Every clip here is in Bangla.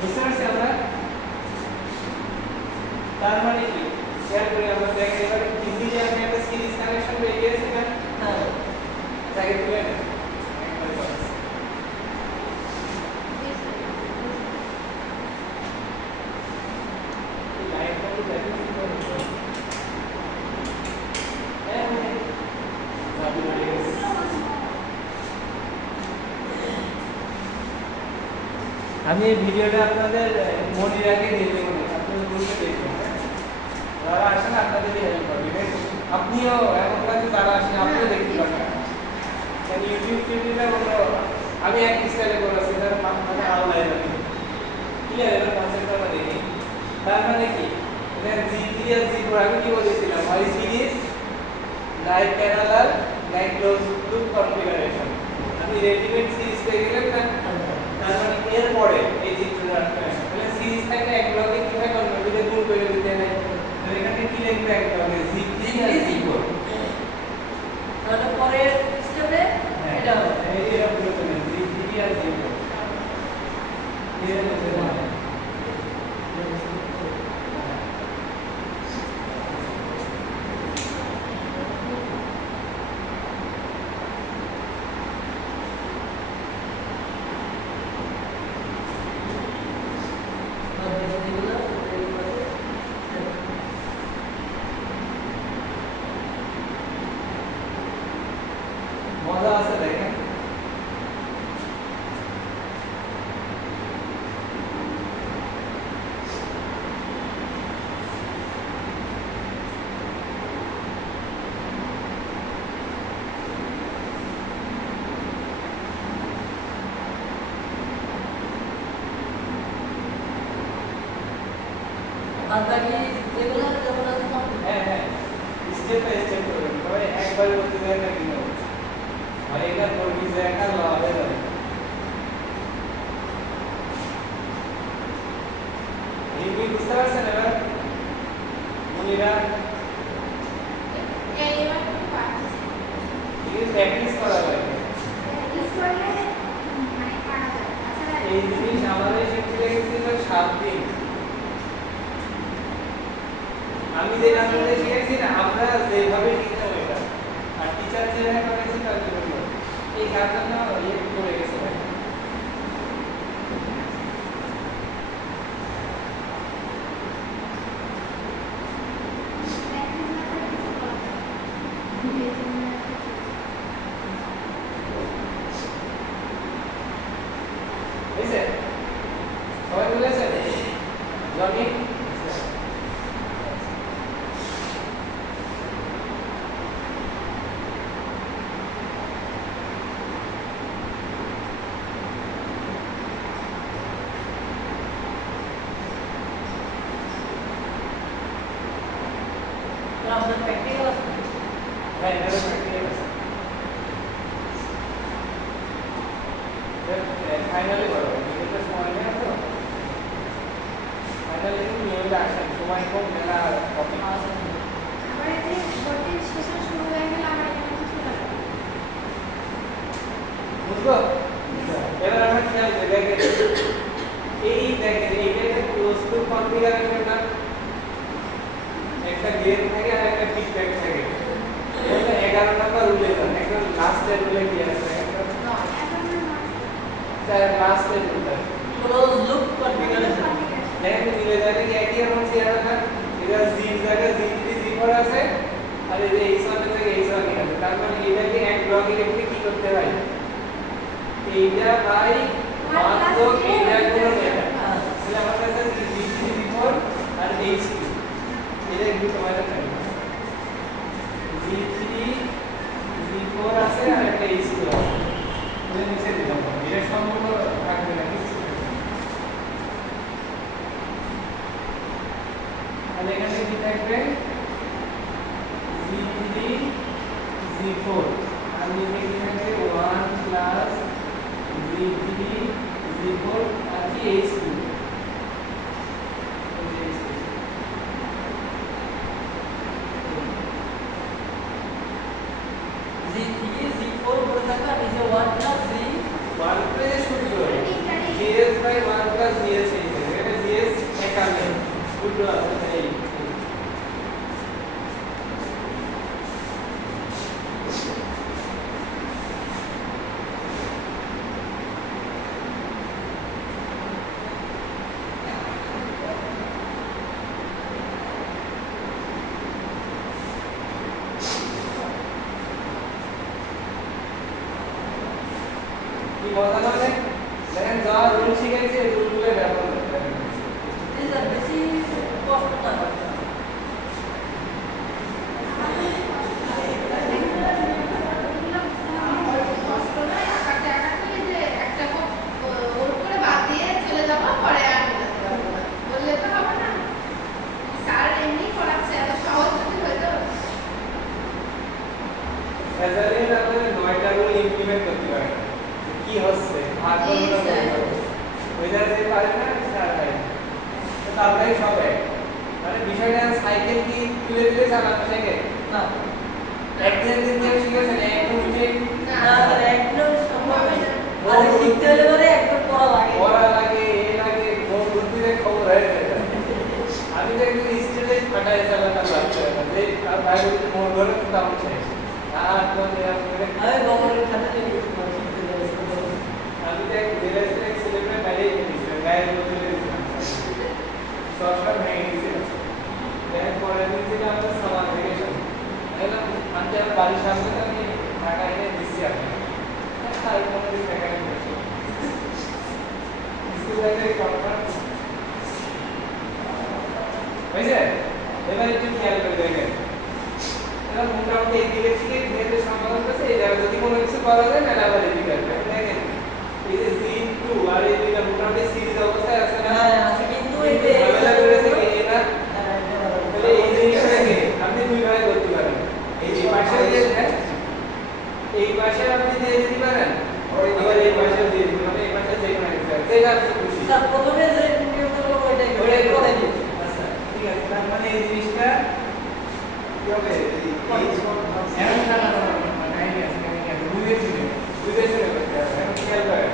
বুঝতে পারছি আমরা? তার মানে কি শেয়ার করি আমরা দেখে এবারে ইজিলি আপনি একটা সিরিজ কানেকশন পেয়ে গেছেন না? হ্যাঁ তাকে তুলে নেন একবার করে এই লাইনটা কি দেখেন কি করে হ্যাঁ যাবি হয়ে গেছে আমি এই ভিডিওটা আপনাদের মনিরাকে দিয়ে দেবো আপনাদের গ্রুপে দিয়ে দেবো যারা আসেন আপনাদের হেল্প করবে আপনিও এমন কাজে যারা আসেন আপনিও দেখতে পাবেন কারণ ইউটিউব টিভিটা হলো আমি এক স্টাইলে করেছি তার মানে আলাদা যাবে ক্লিয়ার এর কনসেপ্টটা দেখি তার মানে কি এটা জি3 আর জি4 আমি কি বলেছিলাম ওই series night parallel night close loop configuration আমি রেডিমেড সিরিজ পেয়ে গেলাম না তার মানে এর পরে এই চিত্রটা আসবে তাহলে সিরিজ থেকে এক ব্লকে কিভাবে কনফিগার গুণ করে দিতে হয় তাহলে এখানে কি লিখবে একদম জি3 আর জি4 তাহলে পরের স্টেপে এটা হবে এই এরকম করতে হবে জি3 আর জি4 এরকম করতে হবে মজা আছে দেখেন বাকি যেগুলো যেমন আছে হ্যাঁ হ্যাঁ স্টেপ বাই স্টেপ করবেন তবে একবার বলতে যায় না কিন্তু ভাই এটা করবি যে একা লাভে যাবে এই কি বুঝতে পারছেন এবার মনিরা এইবার তো পারছি এই প্র্যাকটিস করা লাগে প্র্যাকটিস করলে মানে পারা যায় আচ্ছা এই জিনিস আমাদের শিখতে গেছিল 7 দিন আমি যে নামটা শিখেছি না আমরা যেভাবে শিখতাম এটা আর টিচার যেভাবে করেছে তার জন্য এই কাজটা না ইয়ে করে গেছে ভাই বুঝছে সবাই বুঝেছে জনি আমাদের প্র্যাকটিক্যাল আছে হ্যাঁ এটা প্র্যাকটিক্যাল আছে ফাইনালি করো এটা সময় নেই তো ফাইনালি নিয়মটা আসেন সময় কম মেলা কপি আছে আবার এই ভর্তি সেশন শুরু হয়ে গেলে আবার এখানে কিছু লাগবে বুঝলো এবার আমরা খেয়াল করি দেখেন এই দেখেন এইটা একটা ক্লোজ লুপ কনফিগারেশনটা একটা গেট থাকে আর একটা ফিডব্যাক থাকে এটা 11 নাম্বার রুলে যান একদম লাস্টের রুলে কি আছে একদম স্যার লাস্টের রুলে ক্লোজ লুপ কনফিগারেশন দেখেন মিলে যাবে কি একই রকম চেহারা এটা জি জায়গায় জি3 জি4 আছে আর এই যে h1 এর জায়গায় h1 আছে তার মানে এটাকে এক ব্লকে রেখে কি করতে হয় এইটা বাই 1 যোগ এইটা গুণ এটা তাহলে আমার কাছে জি3 জি4 আর h2 এটা একটু সময় লাগবে জি3 জি4 আছে আর একটা h2 আছে এটা নিচে দিলাম এটা সম্পূর্ণ থাকবে না কিছু তাহলে এখানে কি থাকবে জি3 জি4 আর নিচে কি থাকবে 1 প্লাস জি3 জি4 আর কি h2 G3 G4 বলে থাকা নিচে 1 প্লাস G 1 প্লাস সূত্র gs বাই 1 প্লাস gs এখানে উল্টো আছে এই কি মজা নয় দেখেন যা রুল শিখেছে রুলগুলো ব্যবহার করতে হবে এটা বেশি কষ্ট না ফেজালিন আপনাদের 9টা রুল ইমপ্লিমেন্ট করতে পারেন কি হচ্ছে ভাগ করতে ওইটা যে পারে না স্যার ভাই তো তারপরে সব এক মানে বিষয়টা সাইকেল কি তুলে দিলে চালানো শেখে না একদিন দিন শিখেছেন একদম উঠে না একদম সম্ভব না আর শিখতে হলে পরে একদম পড়া লাগে এ লাগে কোন বুদ্ধিতে খবর হয়ে যায় আমি তো একদিন স্টেজে ফাটাই চালাতাম লাগছে যে আর বাইরে যদি মোর ধরে তো আমি শেষ আর কোন আমি গভর্নমেন্ট খাতা থেকে শিখতে যাই আমি তো এক রিলেশন সেলিব্রেট বাইরে গেছিলাম গায়ে বলতে গেছিলাম সবটা ভেঙে গেছিল দেখ পরে দিন থেকে আমাদের সামান ভেকেশন এলাম আমি আমার বাড়ির সামনে তো আমি ঢাকা এনে দিচ্ছি আপনাকে তাই কোনো দিন ঢাকা এনে দিচ্ছি স্কুল থেকে কনফারেন্স হয়েছে এবার একটু খেয়াল করে দেখেন এবার মোটামুটি এই দিকে থেকে ধীরে সমাধান করছে এই জায়গায় যদি কোনো কিছু করা যায় না আবার এদিকে আসবে দেখেন এই যে C2 আর এই দুইটা মোটামুটি সিরিজ অবস্থায় আছে না আছে কিন্তু এই যে ঝামেলা করেছে কি এ না তাহলে এই জিনিসটাকে আপনি দুই ভাবে করতে পারেন এই পাশে দিয়ে দেন এই পাশে আপনি দিয়ে দিতে পারেন আবার এই পাশে দিয়ে দিতে পারেন এই পাশে যে কোনো একটা যেটা আপনি খুশি স্যার প্রথমে যে নিয়মগুলো ওইটাই করে দিই আচ্ছা ঠিক আছে তার মানে এই জিনিসটা কি হবে এমন না বুঝে শুনে করতে হবে এখন খেয়াল করেন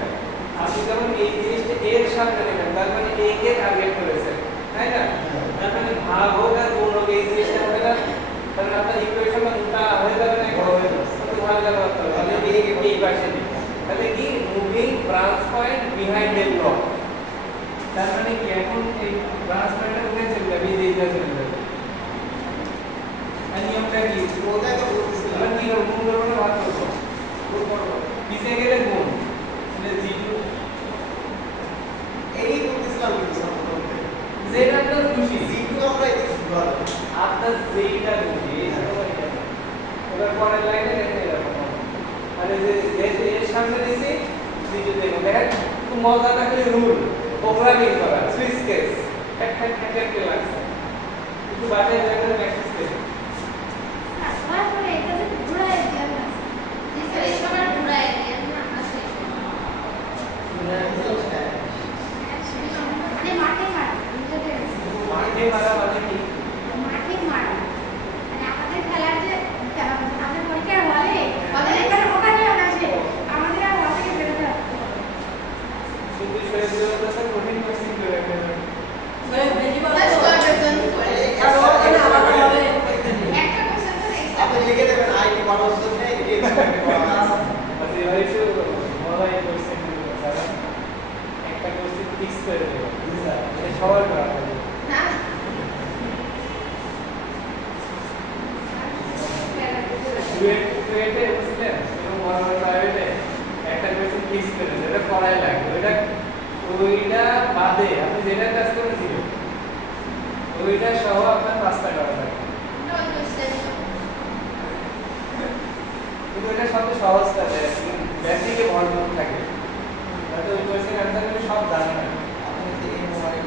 আপনি যখন এই জিনিসটা এর সামনে নেবেন তার মানে এ কে টার্গেট করেছেন তাই না তার মানে ভাগ হোক আর গুণ হোক এই জিনিসটা হবে না তাহলে আপনার ইকুয়েশনটা উল্টা হয়ে যাবে না বড় হয়ে যাবে তো ভালো লাগা তাহলে এই পাশে দিই তাহলে কি মুভিং ব্রাঞ্চ পয়েন্ট বিহাইন্ড এ ব্লক তার মানে কি এখন এই ব্রাঞ্চ পয়েন্টটা কোথায় চলে যাবে এই দিকে চলে যাবে আর নিয়মটা কি ওটাই তো বলতেছি আমরা কি করব গুণ করব না ভাগ করব গুণ করব পিছে গেলে গুণ মানে g2 এই বলতেছিলাম কিন্তু যেটা আপনার খুশি g2 আমরা এই ভালো আপনার যেটা খুশি এবার পরের লাইনে দেখে এরকম মানে যে এর সামনে দিছি g2 দেখুন দেখেন খুব মজাটা খালি রুল প্রোগ্রামিং করা সুইচ কেস ঠ্যাক ঠ্যাক ঠ্যাক ঠ্যাক করে লাগছে কিন্তু বাজারে দেখেন ম্যাক্সিস কেস মাঠে মারা মানে কি শুধু শরীরের কাছে কঠিন কোশ্চেন করে রাখবেন বেশি বলা আর ওখানে আলাদা হবে আপনি লিখে দেবেন আইটি পড়ার জন্য এই আচ্ছা এবার একটু মজাই কোশ্চেন গুলো তারা একটা কোশ্চেন ফিক্স করে দেবো এটা সবার করা হবে টুয়েটে বুঝলেন এবং বড় প্রাইভেটে একটা কোশ্চেন ফিক্স করে দেবো এটা করাই লাগবে ওইটা বাদে আপনি যেটা কাজ করেছিলেন ওইটা সহ আপনার 5টা করা লাগবে কিন্তু এটা সবচেয়ে সহজ কাজ বেসিকে ভরপুর থাকে তাতে ওই কোশ্চেন অ্যান্সার সব জানে না আপনি থেকে মোবাইল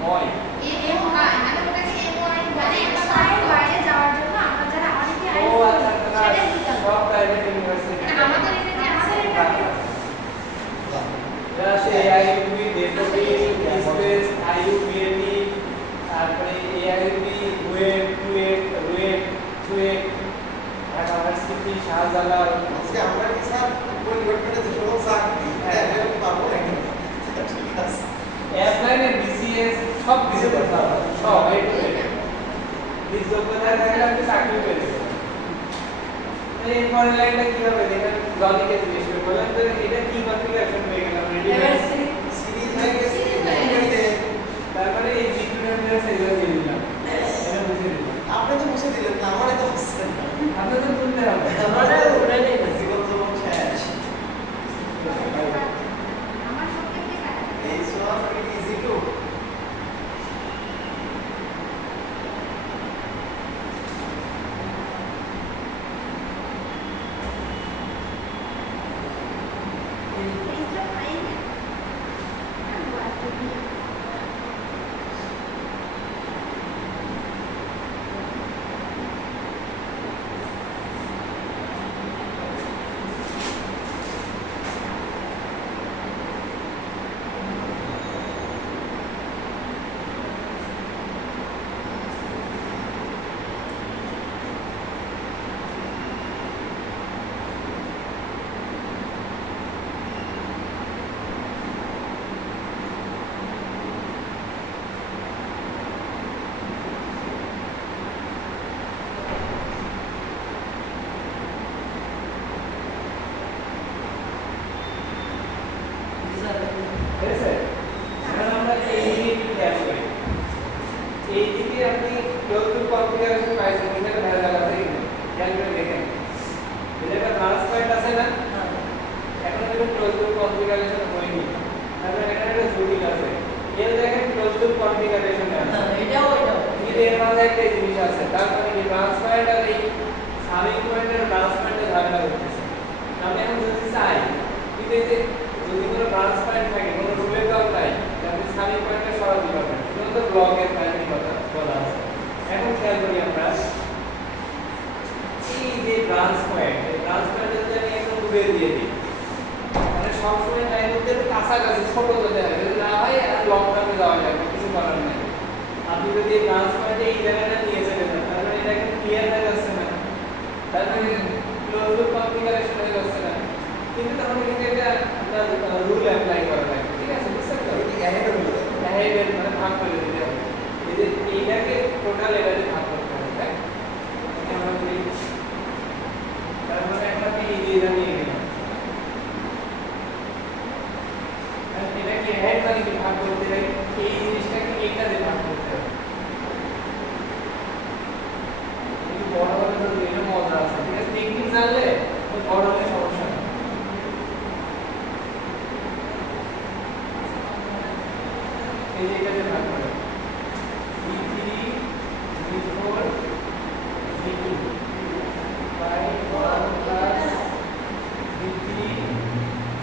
নয় ও আচ্ছা সব প্রাইভেট ইউনিভার্সিটি মাশাআল্লাহ আজকে আমরা কি স্যার কোন ডিপার্টমেন্টে যে সমস্ত চাকরি এটা পাবো নাকি ঠিক আছে অ্যাপ্লাইড বিসিএস সব কিছু করতে হবে সব এই টু জেড এই যোগ্যতা থাকলে আপনি চাকরি পেয়ে যাবেন এই পরের লাইনটা কি হবে দেখেন লজিকে জিজ্ঞেস করে বলেন তো এটা কি কনফিগারেশন হয়ে গেল রেডি সিরিজ হয়ে গেছে তারপরে এই জিটুরিয়াল সেগুলো দিয়ে দিলাম এটা বুঝে দিলাম আপনি তো মুছে দিলেন না আমার এটা হচ্ছে না আপনাদের তো তুলতে হবে আমরা উড়ে নেই জীবন জীবন শেষ আমার সাবজেক্টে কাটা এই সব ইজি টু এইটা পাই না আর বাদ দিয়ে ঠিক আছে এখন আমরা এই দিকে খেয়াল করি এই দিকে আপনি ক্লোজ কনফিগারেশন পাইছেন এখানে ভালো লাগা আছে খেয়াল করে দেখেন এটা ব্রাঞ্চ পয়েন্ট আছে না এখন যদি ক্লোজ কনফিগারেশন হয়নি তাহলে এখানে একটা জটিল আছে এর দেখেন ক্লোজ কনফিগারেশন আছে এটাও কিন্তু এর মাঝে একটা জিনিস আছে তার মানে কি ব্রাঞ্চ পয়েন্ট আর এই সামিং পয়েন্টের ব্রাঞ্চ পয়েন্টে ঝামেলা করতেছে আমি এখন যদি চাই কিন্তু এই যে যদি কোনো ব্রাঞ্চ পয়েন্ট থাকে কোনো রুলের কাজ নাই আপনি সামিং পয়েন্টে সরাতে পারবেন এটা তো ব্লকের প্ল্যানিং কথা বলা আছে এখন খেয়াল করি আমরা এই যে ব্রাঞ্চ পয়েন্ট এই ব্রাঞ্চ পয়েন্টে যদি আমি একদম দূরে দিয়ে দিই মানে সবসময় টাইম মধ্যে কাছাকাছি ছোট হতে হবে যদি না হয় আর লং টার্মে যাওয়া যাবে কিছু করার নাই আপনি যদি এই ব্রাঞ্চ পয়েন্টে এই জায়গাটা নিয়ে চলে যান তাহলে এটা একদম ক্লিয়ার হয়ে যাচ্ছে না তারপরে ক্লোজ লুপ কনফিগারেশন হয়ে যাচ্ছে না কিন্তু তখন কিন্তু এটা আপনার রুল অ্যাপ্লাই করা লাগবে ঠিক আছে বুঝছেন তো অ্যাহেড মানে ভাগ করে দিতে হবে এই যে এইটাকে টোটাল এটাতে ভাগ করতে হবে তাই আমরা বলি তার মানে একটা কি দিয়ে জানিয়ে গেলাম এটাকে অ্যাহেড মানে কি ভাগ করতে হবে এই জিনিসটাকে এইটাতে ভাগ করতে হবে কিন্তু বড় বড় তো এটা মজা আছে ঠিক আছে টেকনিক জানলে তো বড় হলে সমস্যা নেই এই যে এটাতে ভাগ করে V3 V4 V2 by 1 plus V3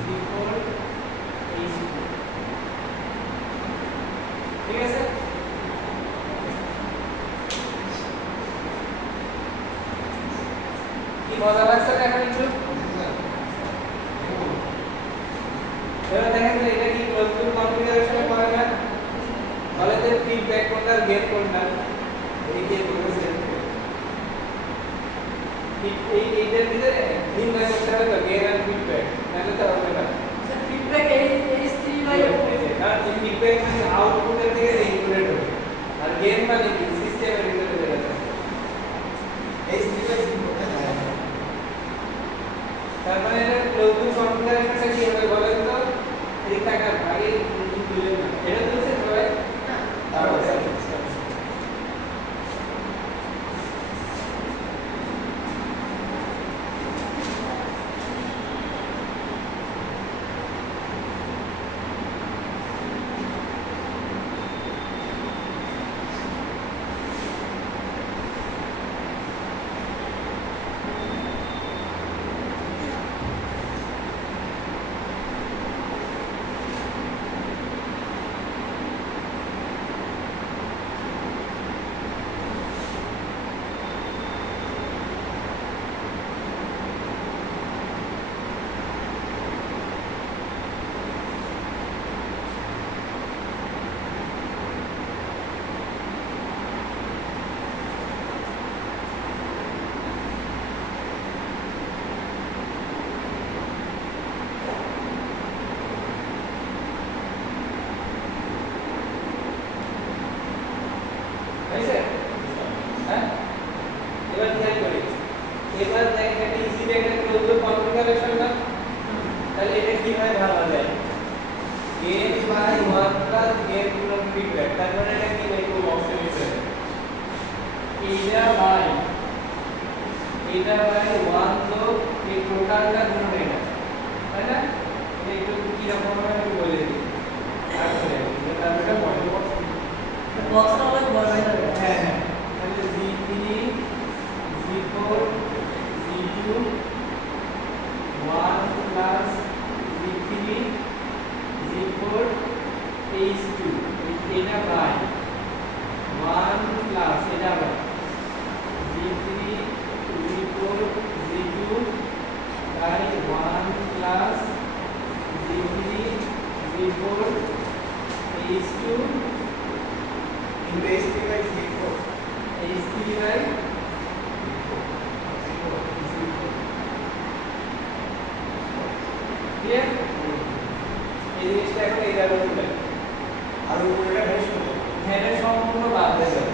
V4 H2 ঠিক আছে কি মজা লাগছে না এখন একটু এবার দেখেন তো এটা কি ক্লোজ লুপ কনফিগারেশনে করে না বলে যে ফিডব্যাক কোনটা গেট কোনটা এই যে বলেছে এইটার ভিতরে নির্ণয় করতে হবে তো গেট আর ফিডব্যাক নাহলে তো হবে না ফিডব্যাক এই স্ত্রী ভাই কারণ এই ফিডব্যাক মানে আউটপুটের থেকে ইনপুটের হবে আর গেট মানে কি সিস্টেমের ভিতরে যেটা থাকে এই সিরিজ তার মানে এটা ক্লোজ লুপ কনফিগারেশনটা কি হবে বলেন তো এই টাকা আগে তুলে না এটা তুলছে সবাই তারপরে এবার দেখেন একটা ইজি একটা ক্লোজ কনফিগারেশন না, তাহলে এটা কিভাবে ভাবা যায়? Gain by 1 plus gain from feedback, তার মানে এটা কি লিখব বক্সের ভিতরে? এটা বাই 1 যোগ এই টোটালটা গুণ এটা, তাই না? এটা একটু কি রকম হবে আমি বলে দিই। আসলে এটা মডেল বক্সটা অনেক বড় হয়ে যাবে। হ্যাঁ হ্যাঁ, তাহলে G3 G4 G2 1 plus G3 G4 H2 এটা বাই 1 plus এটা by G3 G4 G2 by 1 plus G3 G4 H2 into H3 by Z4. H3 by clear? এই জিনিসটা এখন এইভাবে উঠবে, আর উপরেটা ভেঙে শুরু করো। হ্যাঁ এটা সম্পূর্ণ বাদ হয়ে যাবে,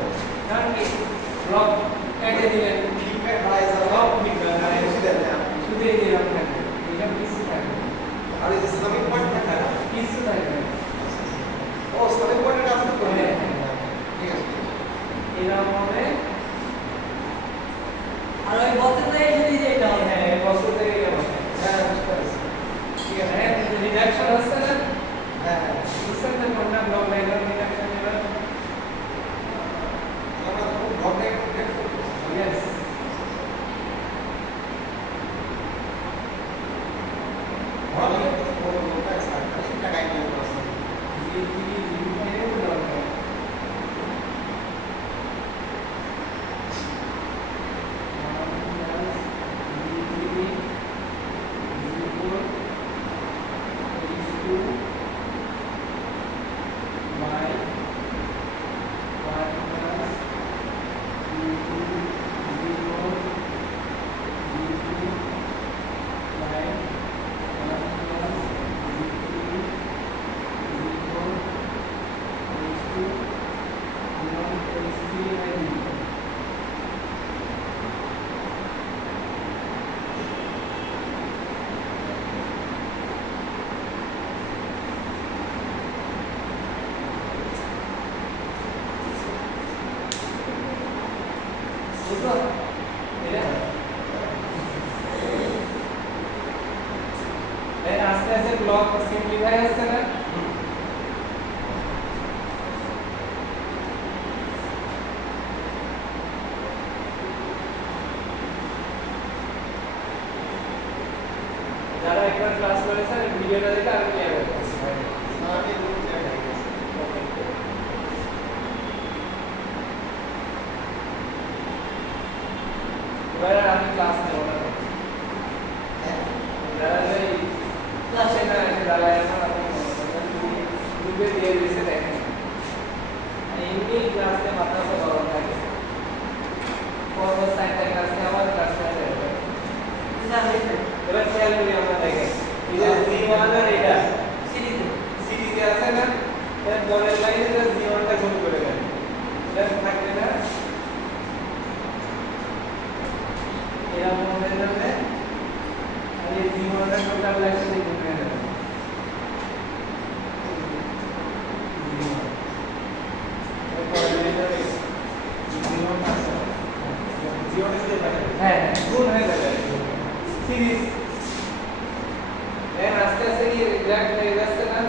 কারণ কি ব্লক কেটে দিলেন ফিডব্যাক হয় সব ফিডব্যাক মানে এসে দেন না। শুধু এই যেরকম থাকবে, এটা কিছু থাকবে না, আর এই যে সামিং পয়েন্ট থাকে না। কিছু থাকবে না। ও সামিং পয়েন্টের কাজ তো করে। হ্যাঁ, ঠিক আছে। এরকম হবে। আর ওই বক্সের থেকে এসে দিয়ে এটা হবে। হ্যাঁ এই বক্স থেকে এরকম হবে। হ্যাঁ বুঝতে পারছি। ঠিক আছে। হ্যাঁ রিডাকশন হচ্ছে না, হ্যাঁ বুঝছেন না কোনটা ব্লক ডায়াগ্রাম রিডাকশন এবার? আমরা তো ব্লক ডায়াগ্রাম করব। ইয়েস, ভালো লাগে তো বড় ব্লকটা স্যার খালি টাকাই নিয়ে বসে। G3 G4 ব্লক হয়। বুঝলো? এটা আস্তে আস্তে ব্লক সিম্পলিফাই হচ্ছে না? যারা একবার ক্লাস করেছেন ভিডিওটা দেখে আরো ক্লিয়ার হয়ে যাচ্ছে। আমি রুম যাই না। এবার আর আমি ক্লাস নেব না, হ্যাঁ যারা এই ক্লাসে না এসে দাঁড়ায় এখন আপনি গ্রুপে দিয়ে দিয়েছে দেখেন, এমনি ক্লাসে মাথা তো গরম থাকে, পর্ব সাইডের কাছে আমার ক্লাসে এবার খেয়াল করি আমরা দেখেন এই যে G1 আর এটা সিরিজে আছে না, এর পরের লাইনে G1 টা গুণ করে দেন, এটা থাকবে না, এরকম হয়ে যাবে, আর এই G1 টা টোটাল লাইনে গুণ করে দেন। হ্যাঁ গুণ হয়ে যাবে সিরিজ, আস্তে আস্তে কি এক্সাক্ট হয়ে যাচ্ছে না?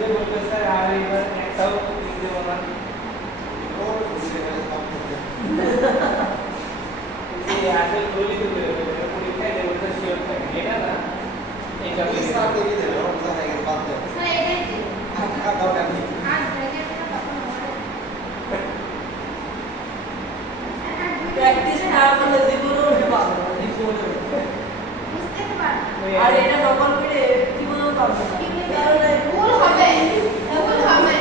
যে বলতে স্যার আর এবার একটাও লিখ দেবো না, ওর বুঝে গেলে সব করতে। এই আসল বলি তো পরীক্ষায় দেবো তো শিওর থাকে এটা না, এটা এই স্যার দেখিয়ে দেবে, ওর বোঝা হয়ে গেছে, বাদ দেবে। স্যার এটাই দিন। আর দরকার নেই। আর ব্র্যাকেটটা তখন হবে। প্র্যাকটিস না করলে জীবনেও উঠে পারবে না, জীবনেও। বুঝতে পারবেন। আর এটা নকল করে জীবনেও পারবে না। ভুল হবে, ভুল হবে।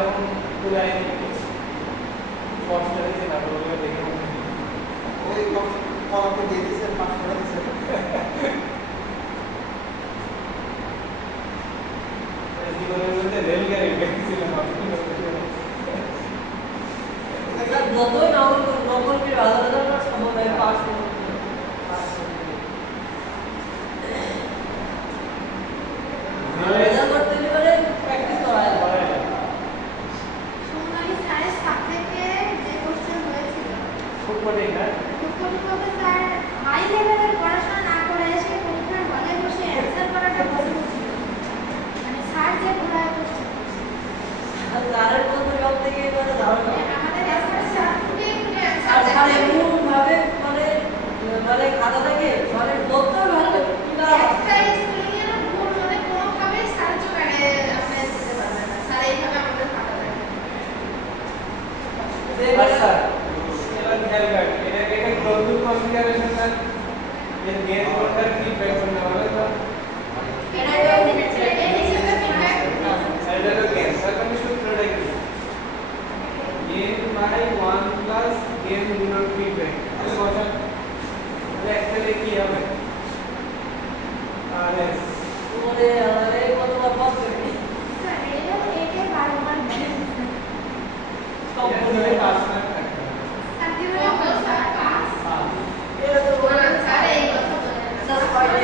এখন পুরাই কষ্ট হয়েছে না ওগুলো দেখে মনে হয়। ওই কলাকে দিয়ে দিয়েছে 5 টাকা দিয়েছে জীবনের মধ্যে রেলগাড়ি দেখেছিলাম আপনি যতই নকল করে হাজার হাজার বার সম্ভব হয় পাস রেজাল্ট করতে গেলে প্র্যাকটিস করা হয় সোমনাথ স্যারের সাবজেক্টে যে কোশ্চেন হয়েছিল খুব করে না দুঃখজনক স্যার হাই লেভেলের পড়াশোনা না করে এসে পরীক্ষার হলে বসে অ্যান্সার করাটা পসিবল ছিল মানে স্যার যে পড়ায় করছে আর স্যারের মধ্যে সব থেকে মানে ধারণা আমাদের স্যার স্যার খুবই আর স্যার এমন ভাবে মানে খাতা থেকে মানে বলতে ভালো একটা স্কুলিং এর ভুল মানে কোনোভাবেই স্যার চোখে আপনি দিতে পারবেন না স্যার এইভাবে আমাদের খাতা দেয় আচ্ছা এবার খেয়াল রাখবেন এটা গ্লোবাল কনফিগারেশন না এর গেট কোডটা কি বের করতে হবে তো এটা তো এই হিসেবে ফিডব্যাক এটা তো গেট তাহলে আমি সূত্রটা কি গেট বাই 1 প্লাস গেট গুণন ফিডব্যাক তাহলে বসান তাহলে অ্যাকচুয়ালি কি হবে আরএস ওরে আরে কতবার পাস করবি স্যার এটা এটাই বারবার সব এটা বলে দিলে পাস মার্ক থাকবে স্যার দিবেন স্যার পাস এটা তো বলে স্যার এই কথা বলেন স্যার ফাইনাল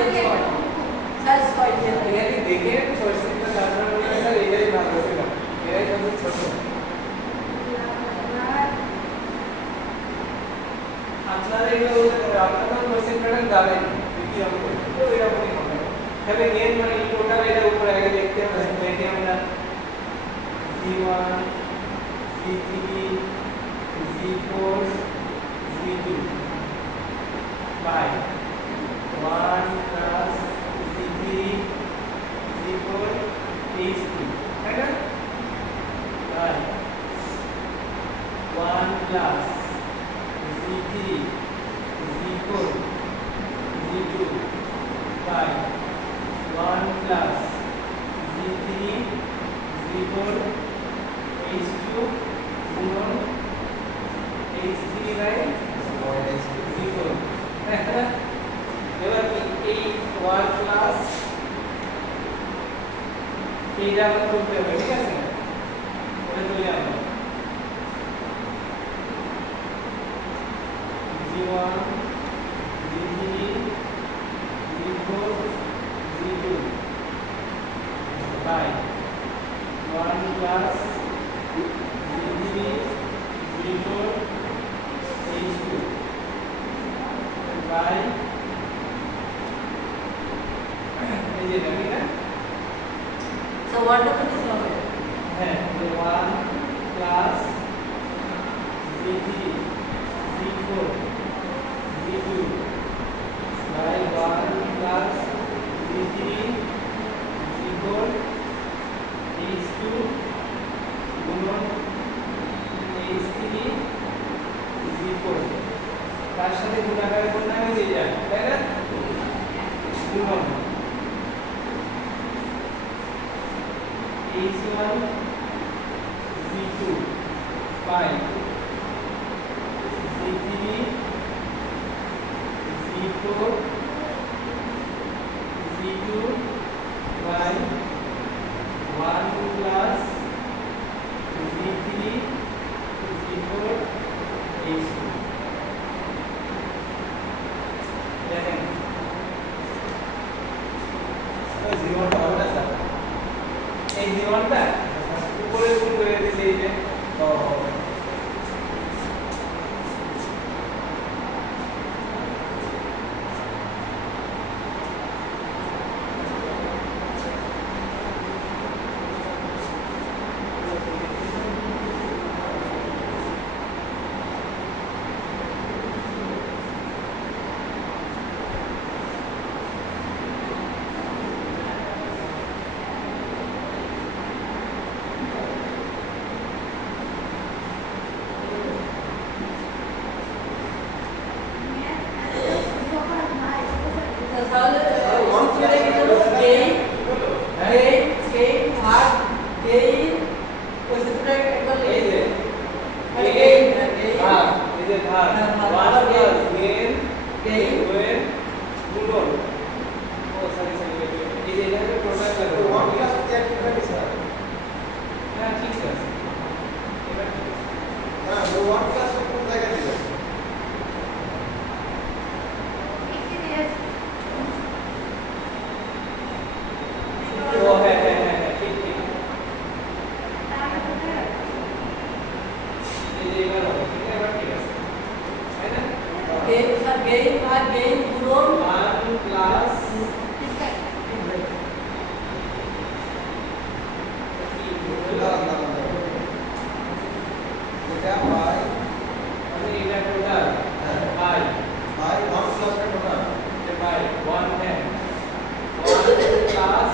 স্যার ফাইনাল এখানে দেখে সরস্বতীটা তারপরে বলে স্যার এটাই ভালো ছিল এটাই সবচেয়ে ছোট আপনারা এগুলো আপনারা কোশ্চেন প্যাটার্ন জানেন কি হবে তো এরকমই হবে তাহলে মেন মানে এই টোটাল এটা উপরে আগে দেখতে হবে দেখে আমরা G1 G3 G4 G2 by 1 plus G3 G4 H2 তাই না by 1 plus G3 G4 G2 by 1 plus G3 G4 H2 গুণন H3 by G4 এবার এই 1 প্লাস এইটা আমরা তুলতে হবে ঠিক আছে এটা তুলে আনবো G1 G3 G4 G2 by 1 plus G3 G4 H2 by এই যে জানি না সো ওয়ার্ডটা তো দিতে হবে হ্যাঁ 1 plus G3 G4 G2 by 1 plus G3 G4 H2 গুণন H3 G4 তার সাথে গুণাকারে কোন নামে দিয়ে যায় তাই না গুণন H1 G2 by G3 G4 G2 by 1 plus G3 G4 H2 দেখেন জীবনটা হবে না স্যার এই জীবনটা উপরে গুণ করে দিয়েছে এই যে তো ওই সূত্রটা একবার এই লিখে যে gain ভাগ এই যে ভাগ হ্যাঁ, ভাগ। 1 প্লাস gain gain গুণন ও সরি এই যে এটা হলো টোটাল তো লাগবে 1 ক্লাস দিয়ে কি হবে স্যার? হ্যাঁ ঠিক আছে এবার ঠিক আছে। হ্যাঁ, ও 1 ক্লাস কোন জায়গায় দিবে? ও হ্যাঁ হ্যাঁ হ্যাঁ হ্যাঁ, ঠিক ঠিক এই যে এবার হবে ঠিক আছে এবার ঠিক আছে তাই না gain স্যার gain ভাগ gain গুণন 1 প্লাস দাঁড়ান, দাঁড়ান, দাঁড়ান। এটা বাই মানে এটা total by 1 class total. By 1 है 1 প্লাস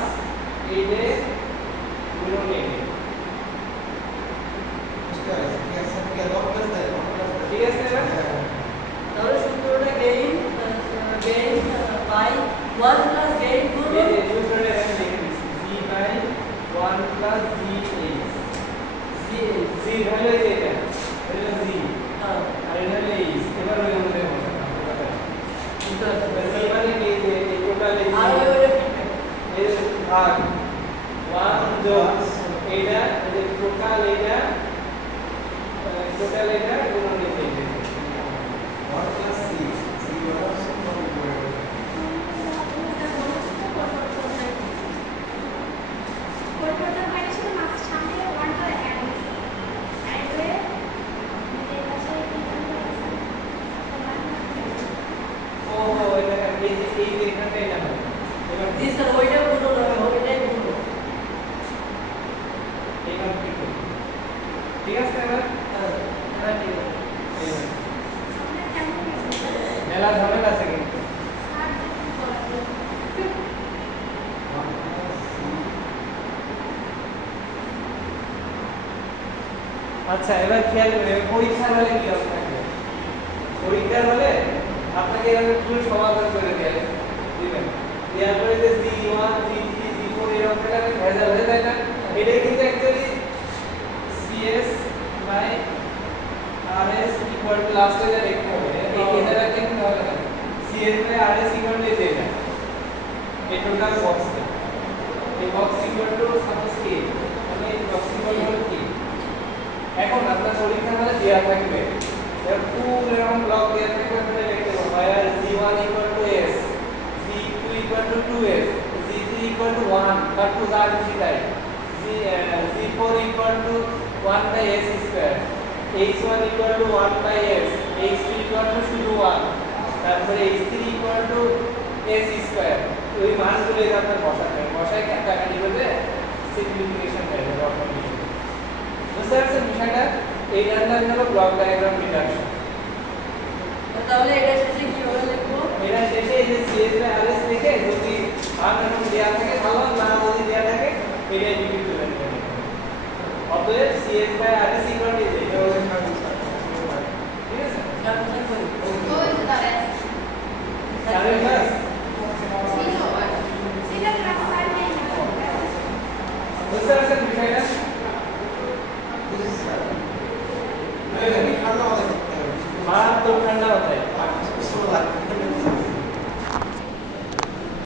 এই যে গুণন এই যে। বুঝতে পারছি। ঠিক আছে, ঠিক আছে, 1 ক্লাস দেয়, 1 ক্লাস দেয়। ঠিক আছে এবার হ্যাঁ। তাহলে সূত্রটা gain বাই 1 প্লাস gain এই গুণন যে সূত্রটা এখানে লিখে দিচ্ছি g by 1 plus gh g value এই যে এটা এটা g হ্যাঁ আর এটা হলো h এবার ওই অনুযায়ী বসাতে হবে বুঝতে পারছি g মানে কি যে এই টোটাল এই আর ওই ওই এই যে ভাগ 1 যোগ এটা এই যে টোটাল এটা গুণন এই যে 1 ক্লাস c c বরাবর সমান করে। ও এটা এই যে এখানটা এটা হবে এবার জি স্যার ওইটা গুণন হবে ওইটাই গুণন এখান থেকে ঠিক আছে এবার হ্যাঁ হ্যাঁ ঠিক আছে এইবার মেলা ঝামেলা আছে কিন্তু 1 ক্লাস c আচ্ছা এবার খেয়াল করে পরীক্ষার হলে কি হবে থাকবে পরীক্ষার হলে আপনাকে এভাবে পুরো সমাধান করে দিবেন দেওয়ার পরে যে g1 g3 g4 এরকম একটা ভেজাল হয়ে যায় না এটা কিন্তু actually cs by rs equal to লাস্টে যা লিখতে হবে এটা রাখতে কিন্তু হবে না cs by rs equal to এটা এই টোটাল বক্স এই বক্স ইকুয়াল টু সাপোজ কি মানে এই বক্স ইকুয়াল টু কি এখন আপনার পরীক্ষার হলে দেওয়া থাকবে ফুল এরকম ব্লক দেওয়া থাকবে আপনি লিখতে পারবেন where g1 equal to s g2 equal to 2s g3 equal to 1 বা 2 যা খুশি তাই g4 equal to 1 by s square h1 equal to 1 by s h2 equal to শুধু 1 তারপরে h3 equal to s square ওই মানগুলো এটা আপনার বসাতে হবে বসায় কাটাকাটি করে সিম্পলিফিকেশন হয়ে যাবে অটোমেটিক বুঝতে পারছেন বিষয়টা এই ডানটার হলো ব্লক ডায়াগ্রাম রিডাকশন তাহলে এটা শেষে কিভাবে লিখবো এটা শেষে এই যে সিএস বাই আরএস লিখে যদি মান এরকম দেয়া থাকে ভালো না যদি দেয়া থাকে এটা রিপিট করে নেবেন অতএব CS by RS equal to এটা হলো ঠিক আছে স্যার কোথায় করি তাহলে ক্লাস বুঝতে পারছেন বিষয়টা বুঝেছি স্যার। এটা কি ঠান্ডা মাথায় করতে হবে। মারাত্মক ঠান্ডা মাথায়